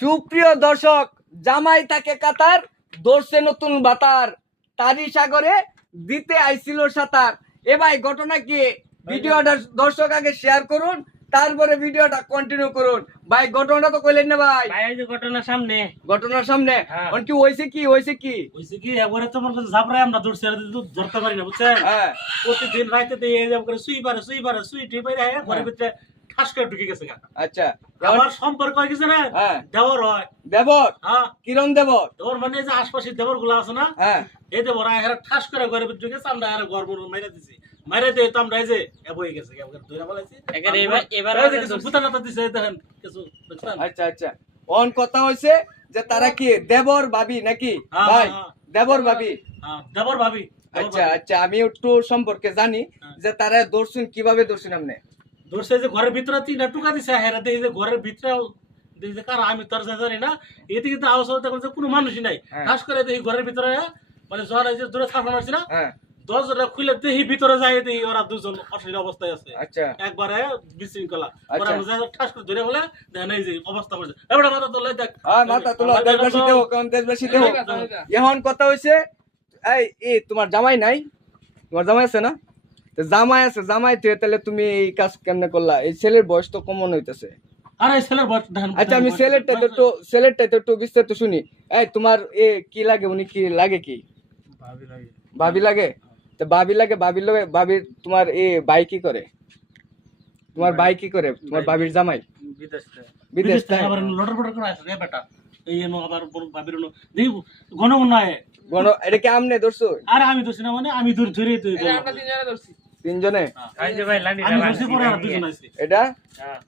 সুপ্রিয় দর্শক, জামাই তাকে কাতার, দর্শে নতুন বাতার, তারি সাগরে দিতে আইছিল সাঁতার। এ ভাই ঘটনা কি? ভিডিওটা দর্শক আগে শেয়ার করুন, তারপরে ভিডিওটা কন্টিনিউ করুন। ভাই ঘটনাটা তো কইলেন না ভাই? ভাই এই যে ঘটনার সামনে ঘটনার সামনে হ্যাঁ। কি হইছে? কি হইছে? কি হইছে কি একবারে তোমার কাছে ঝাপড়ায় আমরা দৌড়ছি আর ধরতে পারি না বুঝছেন। হ্যাঁ প্রতিদিন রাইতে দিয়ে এই যে করে সুই টিপারে ঘরের ভিতরে ঠাস করে ঢুকে গেছে গা। আচ্ছা, আমার সম্পর্ক হয়ে গেছে না হ্যাঁ দেবর হয়। দেবর? হ্যাঁ কিরম দেবর? দেবর মানে এই যে আশপাশে দেবর গুলো আছে না, হ্যাঁ এই দেবর আয় ঠাস করে ঘরের ভিতরে ঢুকে গেছে। আমরা আর ঘর মর মাইরা দিছি, মাইরা দিয়ে তো আমরা এই যে বই গেছে ধরে বলাইছি এবার কিছু বুতানাতা দিছে দেখেন কিছু বুঝছেন। আচ্ছা আচ্ছা, অন কথা হইছে যে তারা কি দেবর ভাবি নাকি হ্যাঁ, ভাই? হ্যাঁ, দেবর ভাবি? হ্যাঁ দেবর ভাবি। আচ্ছা আচ্ছা, আমি একটু সম্পর্কে জানি হ্যাঁ। যে তারা দর্শন কিভাবে দর্শন আপনি? ধরছে যে ঘরের ভিতরে তিনটা টুকা দিছে হেরাতে, এই যে ঘরের ভিতরে এই যে কারা আমি তার জানি না, এতে কিন্তু আওয়াজ হতে করছে কোনো মানুষই নাই। হ্যাঁ। খাস করে এই ঘরের ভিতরে মানে জ্বর এই যে দূরে থাকা মারছি না, হ্যাঁ দরজাটা খুলে দেখি ভিতরে যাই দেখি ওরা দুজন অশরীর অবস্থায় আছে। আচ্ছা একবারে বিশৃঙ্খলা আচ্ছা। ওরা ঠাস করে ধরে বলে দেখেন এই যে অবস্থা করছে এবারে মাথা তোলে দেখ। হ্যাঁ মাথা তোলা, দেশবাসী দেহ কোন দেশবাসী দেহ। এখন কথা হইছে এই তোমার জামাই নাই? তোমার জামাই আছে না? তো জামাই আছে, জামাই তুই তাহলে তুমি এই কাজ কেমনে করলা? এই ছেলের বয়স তো কমন হইতেছে। আরে ছেলের বয়স দেখেন। আচ্ছা আমি ছেলেরটা তো একটু বিস্তারিত শুনি। এই তোমার কি লাগে? উনি কি লাগে? কি ভাবি লাগে। ভাবি লাগে? তো ভাবি লাগে, ভাবির লগে ভাবির তোমার ভাই কি করে? তোমার ভাই কি করে? তোমার ভাবির জামাই বিদেশ বিদেশ থেকে আবার লটর পটর করে আসে রে বেটা। এই এনো আবার ভাবির এনো দেই ঘন ঘন আয়। এটা কি আমনে ধরছো? আরে আমি ধরছি না, মানে আমি ধরে তুই আমরা তিনজনে ধরছি। তিনজনে? এই যে ভাই লাডি আমি ধরছি পরে আর দুজন আছে। এটা হ্যাঁ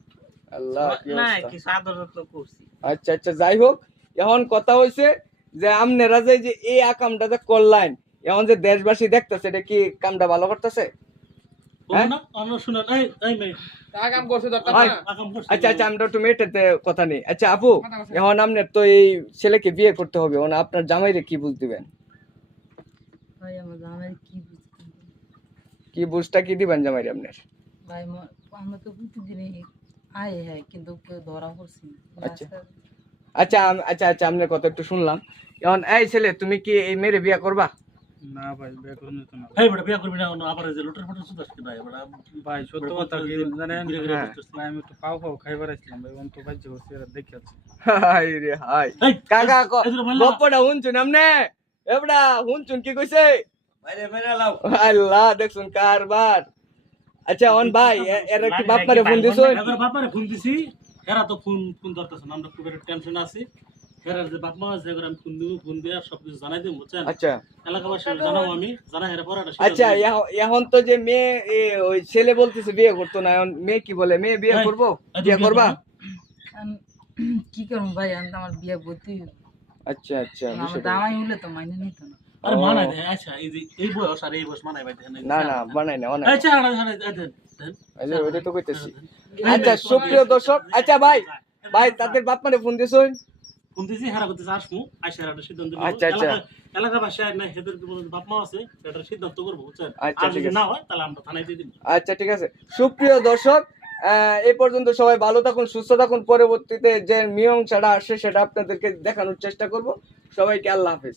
আল্লাহ কি না অবস্থা। কি সাদর যত্ন করছি। আচ্ছা আচ্ছা, যাই হোক, এখন কথা হইছে যে আমনেরা যে এই কামটা যে করলেন, এখন যে দেশবাসী দেখতেছে, এটা কি কামটা ভালো করতেছে? বলো না আমরা শুনে এই এই মেয়ে তা কাম করছে দরকার হয়। না। আকাম করছি। আচ্ছা আচ্ছা, আমরা একটু মেয়েটাতে কথা নেই। আচ্ছা আপু, এখন আপনার তো এই ছেলেকে বিয়ে করতে হবে, এখন আপনার জামাইরে কি বুঝ দিবেন? ভাই আমার জামাই কি বুঝতে কি বুঝটা কি দিবেন জামাইরে আপনার? ভাই আমরা তো প্রতিদিনই আয় হ্যাঁ, কিন্তু কেউ ধরা পড়ছি না। আচ্ছা। আচ্ছা আচ্ছা আচ্ছা, আপনার কথা একটু শুনলাম। এখন এই ছেলে, তুমি কি এই মেয়েরে বিয়ে করবা? না ভাই বিয়ে করুন তো না এই বেটা বিয়া করবি না অন্য আবার এই যে লটর পটর সুদাস কি না এবারে ভাই সত্য কথা কি জানেন হ্যাঁ। ভাই আমি তো পাও খাইবার আসলাম ভাই অন্ত ভাই যে হচ্ছে এরা দেখে আছে হাই রে হাই। এই কাকা এদের বললা গপ্পটা শুনছুন আমনে? এবড়া শুনছুন কি কইছে? বাইরে বাইরে লাও আল্লাহ দেখছুন কারবার। আচ্ছা অন ভাই, এরা কি বাপ্পারে ফোন দিছো? এবার বাপারে ফোন দিছি, এরা তো ফোন ধরতেছে না, আমরা খুব একটা টেনশন আছি। এরা যে বাপ মা আছে এবার আমি ফোন দিয়ে সবকিছু জানাই দিই বুঝছেন। আচ্ছা এলাকাবাসী জানাবো আমি, জানা এরা পরে একটা আচ্ছা, এখন তো যে মেয়ে ওই ছেলে বলতেছে বিয়ে করতো না, এখন মেয়ে কি বলে? মেয়ে বিয়ে এই, করবো? এই বিয়ে বিয়ে করবা? আমি কি করবো ভাই, আমি তো আমার বিয়ে বলতেই হবে। আচ্ছা আচ্ছা, আমার বিষয়টা- জামাই হলে তো মাইনে নিত না। আরে মানাই দেয়। আচ্ছা এই যে এই বয়স আর এই বয়স মানাই ভাই দেখেন। না না বানাই না বানাই না। আচ্ছা দেন এই যে ওইটা তো কইতেছি। আচ্ছা সুপ্রিয় দর্শক, আচ্ছা ভাই তাদের বাপ মানে ফোন দিছো? ফোন দিছি, হেরা করতেছে আসমু, আইসা একটা সিদ্ধান্ত নিব। আচ্ছা, আচ্ছা। এলাকাবাসী না হেদের বাপ মা আছে, এটা সিদ্ধান্ত করবো বুঝছেন। আচ্ছা, আর ঠিক যদি আছে। না হয় তাহলে আমরা থানায় দিয়ে দিব। আচ্ছা ঠিক আছে। সুপ্রিয় দর্শক, এই পর্যন্ত সবাই ভালো থাকুন, সুস্থ থাকুন। পরবর্তীতে যে মীমাংসাটা আসে সেটা আপনাদেরকে দেখানোর চেষ্টা করব। সবাইকে আল্লাহ হাফেজ।